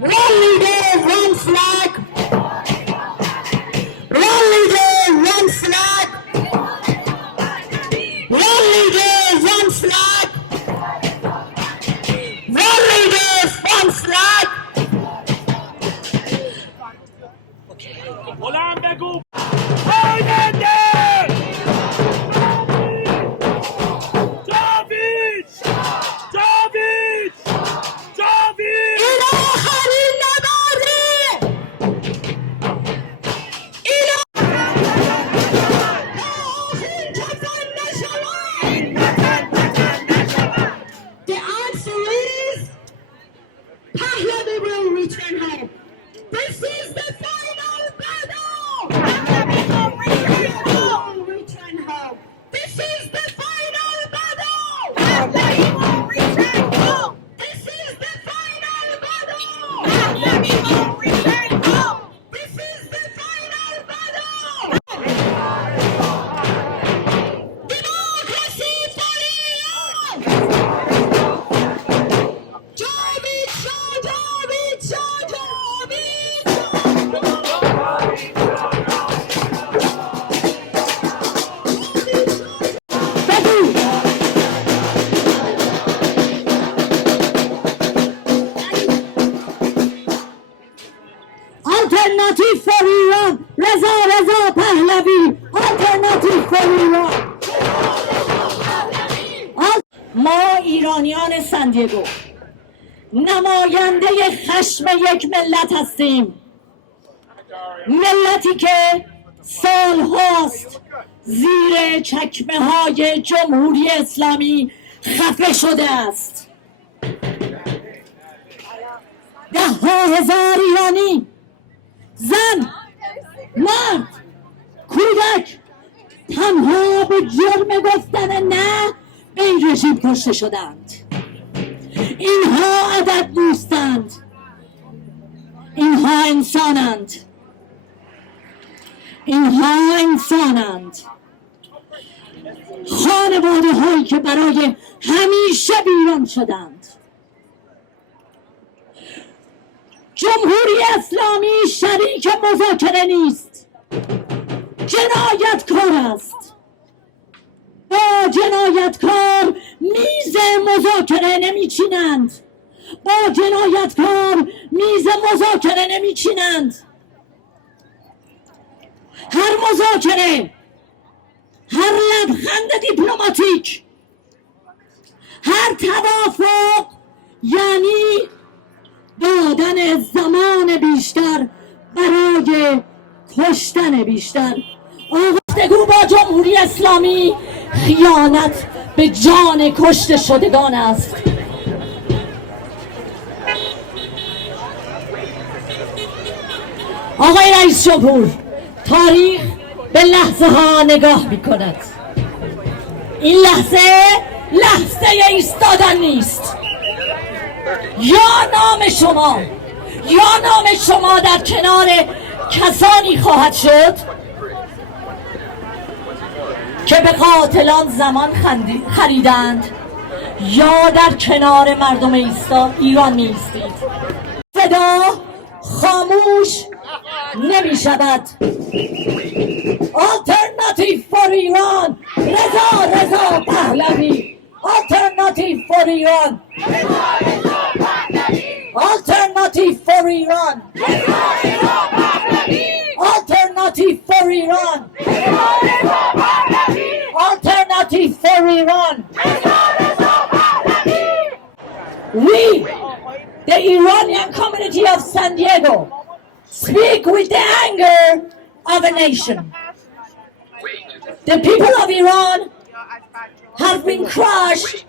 One leader, one flag. One leader, one flag. One leader, one flag. One leader, one flag. بلند بگو آینده جاوید جاوید جاوید این آخرین نبرده این آخرین کفن نشود. The answer is Pahlavi will return home. This is the final battle. Pahlavi will return home. This is the final battle. Pahlavi will return home. This is the final battle. Pahlavi will return home. This is the final battle. Democracy for Iran. Javid Shah, Javid Shah, Javid Alternative for Iran. Reza Reza Pahlavi. Alternative for Iran. ما ایرانیان سندیگو نماینده خشم یک ملت هستیم، ملتی که سالهاست زیر چکمه های جمهوری اسلامی خفه شده است. ده ها هزار ایرانی، زن، مرد، کودک تنها به جرم گفتن نه به این رژیم کشته شدند. اینها عدد نیستند، اینها انسانند، اینها انسانند. خانواده هایی که برای همیشه ویران شدند. جمهوری اسلامی شریک مذاکره نیست، جنایتکار است. با جنایتکار میز مذاکره نمیچینند، با جنایتکار میز مذاکره نمیچینند. هر مذاکره، هر لبخند دیپلماتیک، هر توافق یعنی دادن زمان بیشتر برای کشتن بیشتر. گفتگو با جمهوری اسلامی خیانت به جان کشته شدگان است. آقای رئیس جمهور، تاریخ به لحظه ها نگاه می کند. این لحظه ایستادن نیست. یا نام شما در کنار کسانی خواهد شد که به قاتلان زمان خریدند، یا در کنار مردم ایران می ایستید. صدا خاموش نمی شود. Alternative for Iran. رضا پهلوی. Alternative for Iran. Alternative for Iran. Alternative for Iran. Alternative for Iran. We, the Iranian community of San Diego, speak with the anger of a nation. The people of Iran have been crushed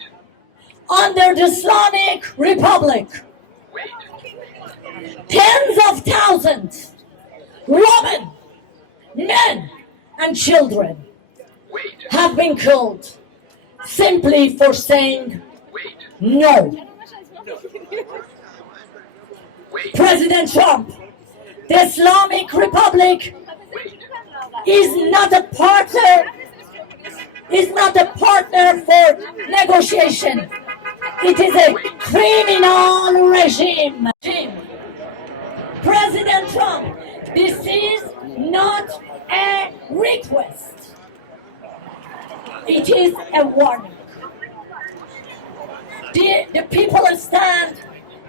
under the Islamic Republic. Tens of thousands, women, men, and children have been killed simply for saying no. President Trump, the Islamic Republic is not a partner for negotiation. It is a criminal regime. President Trump, this is not a request. It is a warning. The people stand,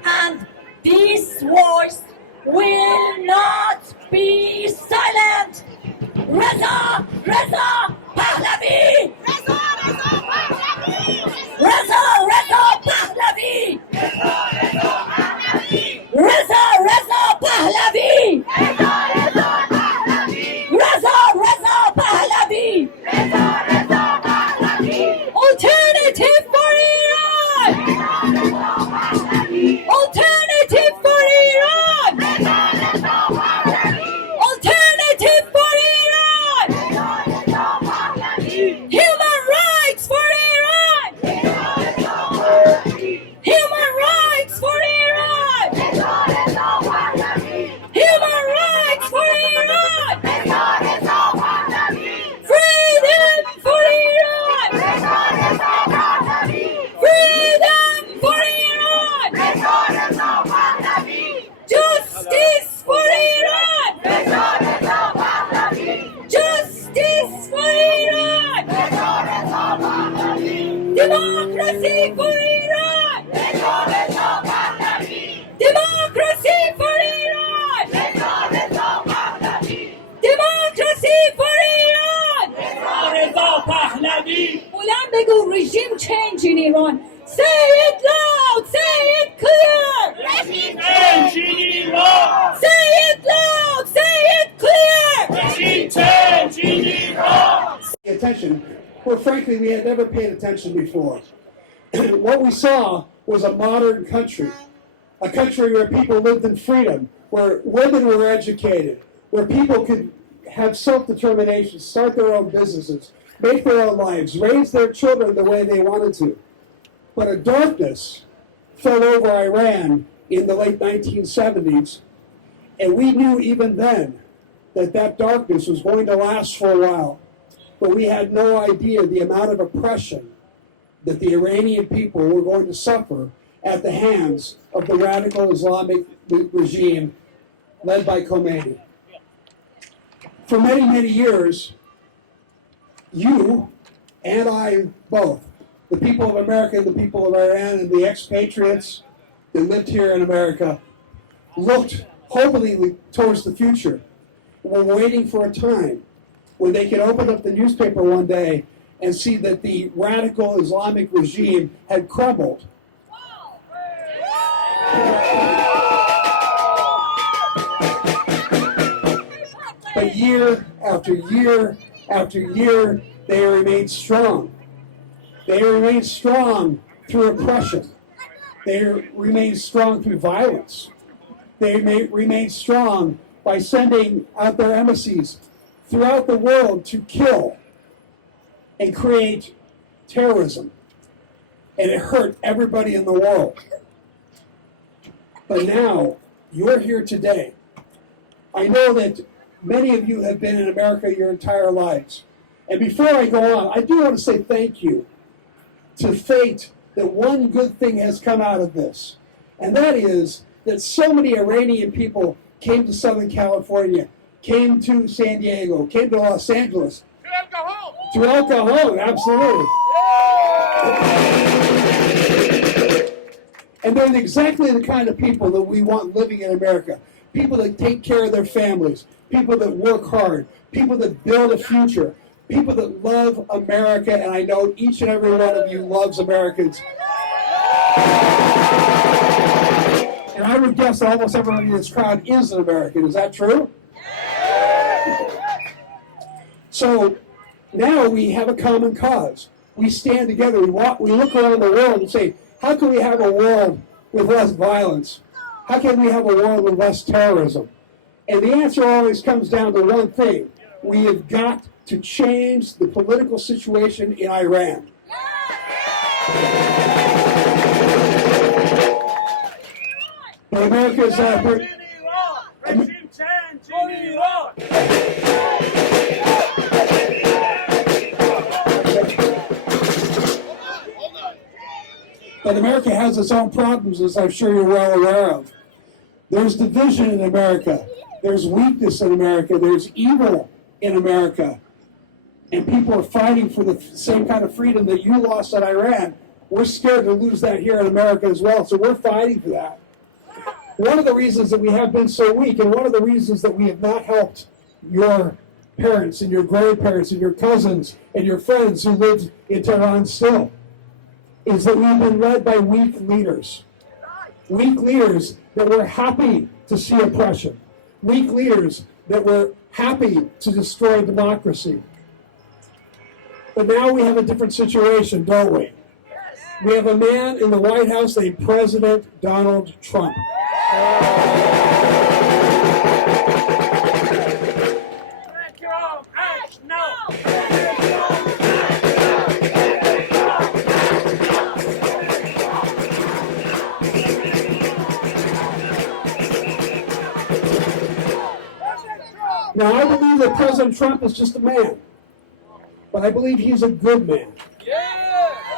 and this voice will not be silent. Reza, Reza Pahlavi! Reza, Reza Pahlavi! Reza, Reza Pahlavi! Reza, Reza Pahlavi! Reza, Reza Pahlavi! Alternative for Iran! Alternative for Iran! Alternative for Iran! Human rights for Iran! Human rights for Iran! Human rights for Iran! Freedom for Iran! Freedom for Iran! Justice for Iran! Justice for Iran! Democracy for Iran! Democracy for Iran! Democracy for Iran! رضا پهلوی بلند بگو regime change in Iran. Say it loud, say it clear. change in Iran. Say it loud, say it clear. Regime change in Iran. Attention, where frankly we had never paid attention before. What we saw was a modern country, a country where people lived in freedom, where women were educated, where people could have self-determination, start their own businesses, make their own lives, raise their children the way they wanted to. But a darkness fell over Iran in the late 1970s, and we knew even then that that darkness was going to last for a while. But we had no idea the amount of oppression that the Iranian people were going to suffer at the hands of the radical Islamic regime led by Khomeini. For many, many years, you and I both, the people of America and the people of Iran and the expatriates that lived here in America, looked hopefully towards the future. We're waiting for a time when they can open up the newspaper one day and see that the radical Islamic regime had crumbled. But year after year after year, they remained strong. They remained strong through oppression. They remained strong through violence. They remained strong by sending out their embassies throughout the world to kill and create terrorism. And it hurt everybody in the world. But now, you're here today. I know that many of you have been in America your entire lives. And before I go on, I do want to say thank you to fate that one good thing has come out of this. And that is that so many Iranian people came to Southern California, came to San Diego, came to Los Angeles. To El Cajon, absolutely. And they're exactly the kind of people that we want living in America. People that take care of their families, people that work hard, people that build a future, people that love America, and I know each and every one of you loves Americans. And I would guess that almost everyone in this crowd is an American. Is that true? So now we have a common cause. We stand together. We look around the world and say, how can we have a world with less violence? How can we have a world with less terrorism? And the answer always comes down to one thing. We have got to change the political situation in Iran. But America's Regime change in Iran. But America has its own problems, as I'm sure you're well aware of. There's division in America. There's weakness in America. There's evil in America. And people are fighting for the same kind of freedom that you lost at Iran. We're scared to lose that here in America as well, so we're fighting for that. One of the reasons that we have been so weak, and one of the reasons that we have not helped your parents and your grandparents and your cousins and your friends who lived in Tehran still, is that we've been led by weak leaders. Weak leaders that were happy to see oppression. Weak leaders that were happy to destroy democracy. But now we have a different situation, don't we? We have a man in the White House named President Donald Trump. Now, I believe that President Trump is just a man, but I believe he's a good man.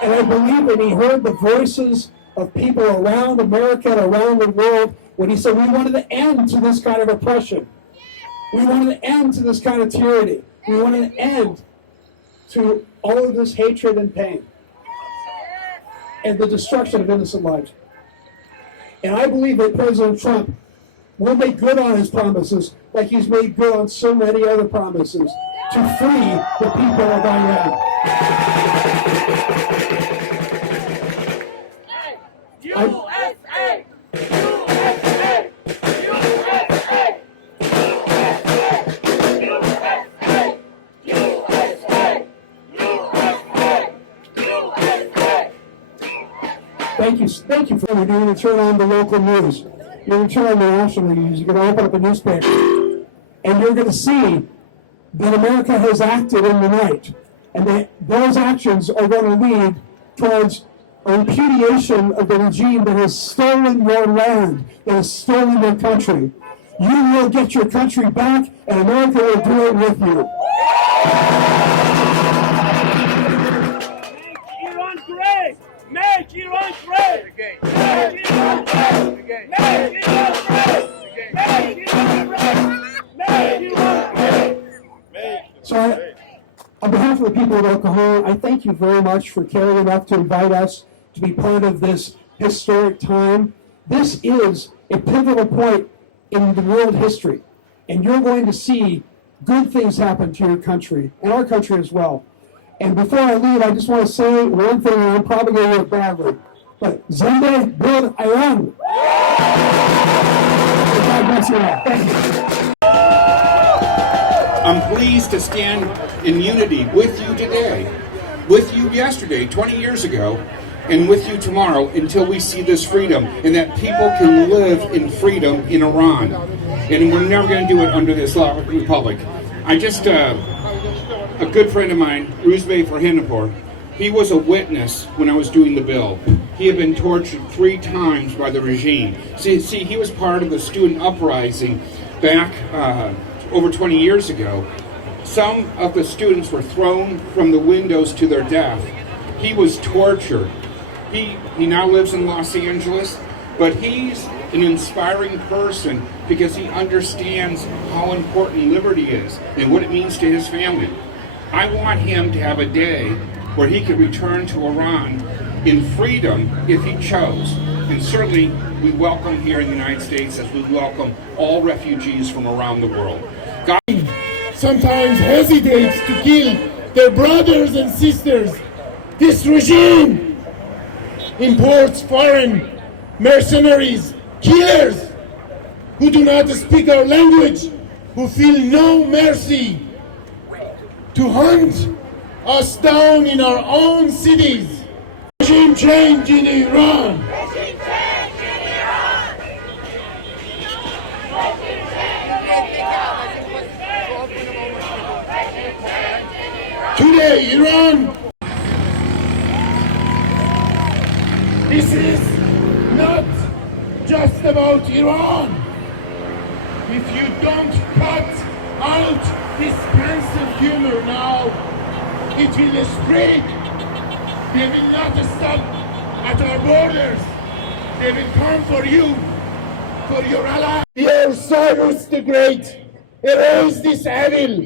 And I believe that he heard the voices of people around America and around the world when he said we wanted an end to this kind of oppression. We wanted an end to this kind of tyranny. We wanted an end to all of this hatred and pain and the destruction of innocent lives. And I believe that President Trump will make good on his promises like he's made good on so many other promises to free the people of Iran. USA! Thank you for doing it. Turn on the local news. You're going to turn on the national news. You're going to open up a newspaper. And you're going to see that America has acted in the night. And that those actions are going to lead towards a repudiation of the regime that has stolen your land, that has stolen your country. You will get your country back, and America will do it with you. Make Iran great! Make Iran great! Make Iran great! Make Iran great! Make Iran great! Make Iran great! So on behalf of the people of Oklahoma, I thank you very much for caring enough to invite us to be part of this historic time. This is a pivotal point in the world history, and you're going to see good things happen to your country, and our country as well. And before I leave, I just want to say one thing, and I'm probably going to do it badly, but Zende Bud Iran. God bless you all. Thank you. I'm pleased to stand in unity with you today, with you yesterday, 20 years ago, and with you tomorrow until we see this freedom and that people can live in freedom in Iran. And we're never going to do it under the Islamic Republic. I just, a good friend of mine, Ruzbeh Farhinapur, he was a witness when I was doing the bill. He had been tortured 3 times by the regime. See, he was part of the student uprising back over 20 years ago. Some of the students were thrown from the windows to their death. He was tortured. He now lives in Los Angeles, but he's an inspiring person because he understands how important liberty is and what it means to his family. I want him to have a day where he could return to Iran in freedom if he chose. And certainly we welcome here in the United States as we welcome all refugees from around the world. God sometimes hesitates to kill their brothers and sisters. This regime imports foreign mercenaries, killers, who do not speak our language, who feel no mercy, to hunt us down in our own cities. Regime change in Iran. Regime change in Iran! Today, Iran, this is not just about Iran. If you don't cut out this pensive humor now, it will spread. They will not stop at our borders. They will come for you. for your ally. Dear Cyrus the Great, erase this evil